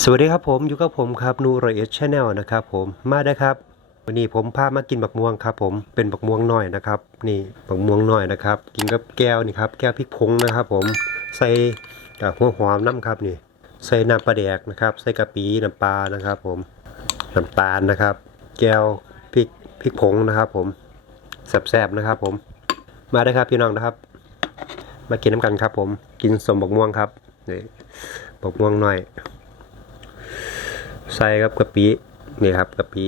สวัสดีครับผมอยู่กับผมครับนูรอยเอชแนลนะครับผมมาได้ครับ วันนี้ผมพามากินบักม่วงครับ ผมเป็นบักม่วงน้อยนะครับ นี่บักม่วงน้อยนะครับ กินกับแก้วนี่ครับ แก้วพริกผงนะครับ ผมใส่หัวหอมน้ำครับนี่ ใส่น้ำปลาแดกนะครับ ใส่กะปิน้ำปลานะครับ ผมน้ำตาลนะครับ แก้วพริกพริกผงนะครับ ผมแซ่บๆนะครับ ผม มาได้ครับพี่น้องนะครับ มากินน้ำกันครับ ผมกินสมบักม่วงครับนี่บักม่วงน้อย ใส่ครับกะปินี่ครับกะปิ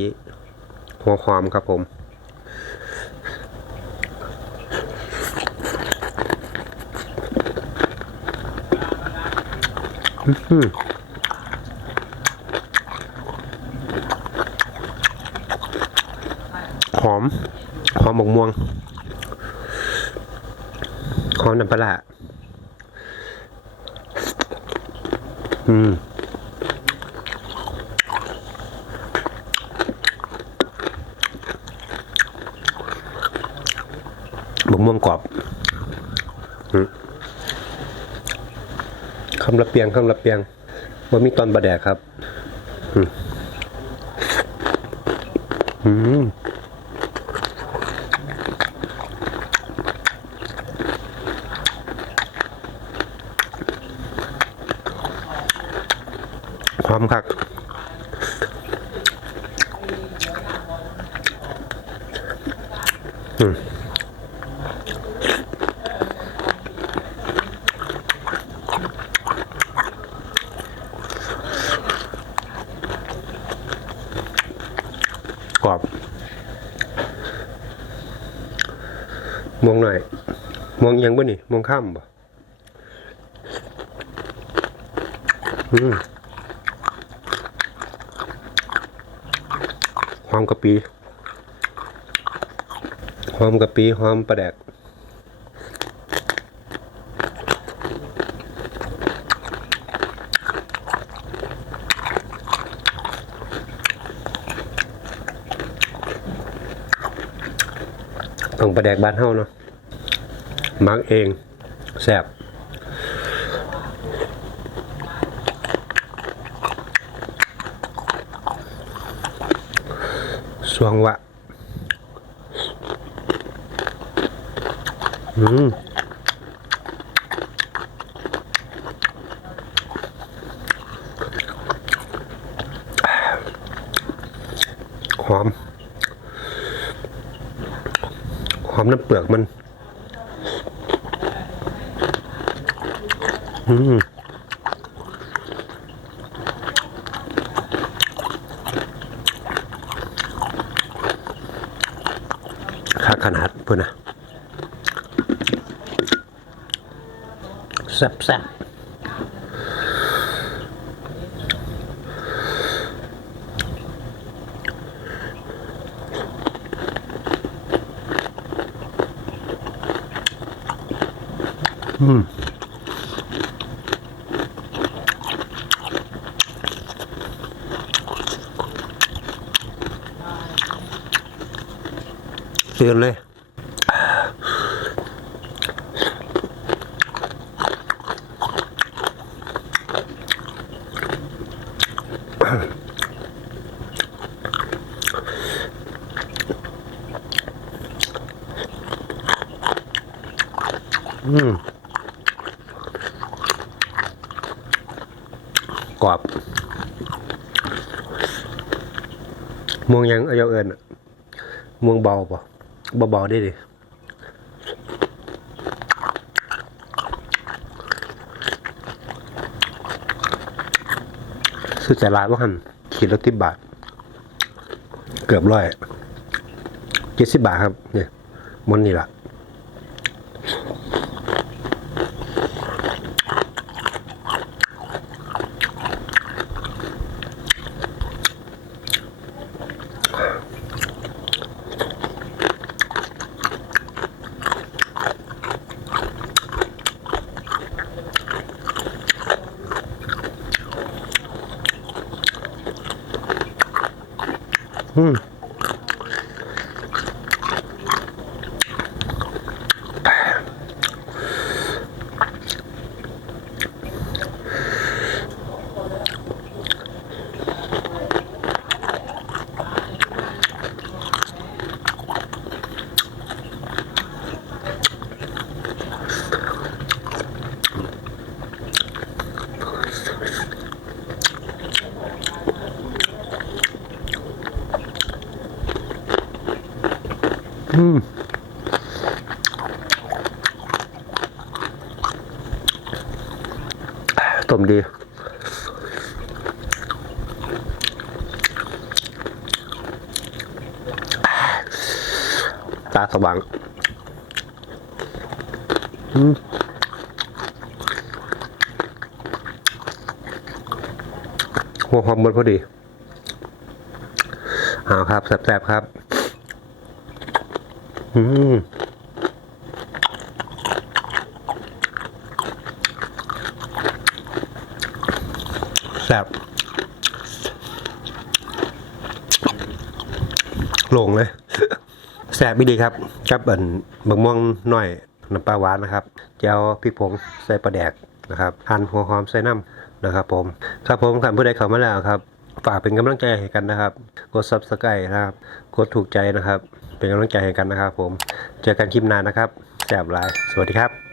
หัวหอมครับผมอื้อหือม หอมหมกม่วง หอมน้ำปลาร้าอืม บกม่วงกรอบอืมคำละเปียงคำละเปียงว่ามีตอนบะแดกครับอืมอืมหอมคักอืม มองหน่อย มองอิหยังบ่นี่ มองข้ามบ่หอมกะปีหอมกะปีหอมปลาแดก ต้องปลาแดกบ้านเฮาเนาะมักเองแซ่บสวงวะอืมหอม อมน้ำเปลือกมัน อืมค่าขนาดเพื่อนนะแซ่บแซ่บอืม เตือนเลย อืม กรอบมวงยังเอาเอิญอะมวงเบาป่ะเบาๆได้ดิสุดใจร้ายว่าหันขีดละติบบาท เกือบร้อยเจ็ดสิบบาทครับ เนี่ยมอนนี่ละ อืมต้มดีตาสว่างอืมหัวหอมหมดพอดี เอาครับ แซ่บๆครับ แซ่บโลงเลย แซ่บไม่ดีครับกับอันบะม่วงหน่อยน้ำปลาหวานนะครับแจวพริกผงใส่ปลาแดกนะครับหั่นหัวหอมใส่น้ำนะครับ ผม ครับผมท่านผู้ใดเข้ามาแล้วครับ ฝากเป็นกำลังใจให้กันนะครับ กด subscribe นะครับ กดถูกใจนะครับ เป็นกำลังใจให้กันนะครับผม เจอกันคลิปหน้านะครับแสบหลาย สวัสดีครับ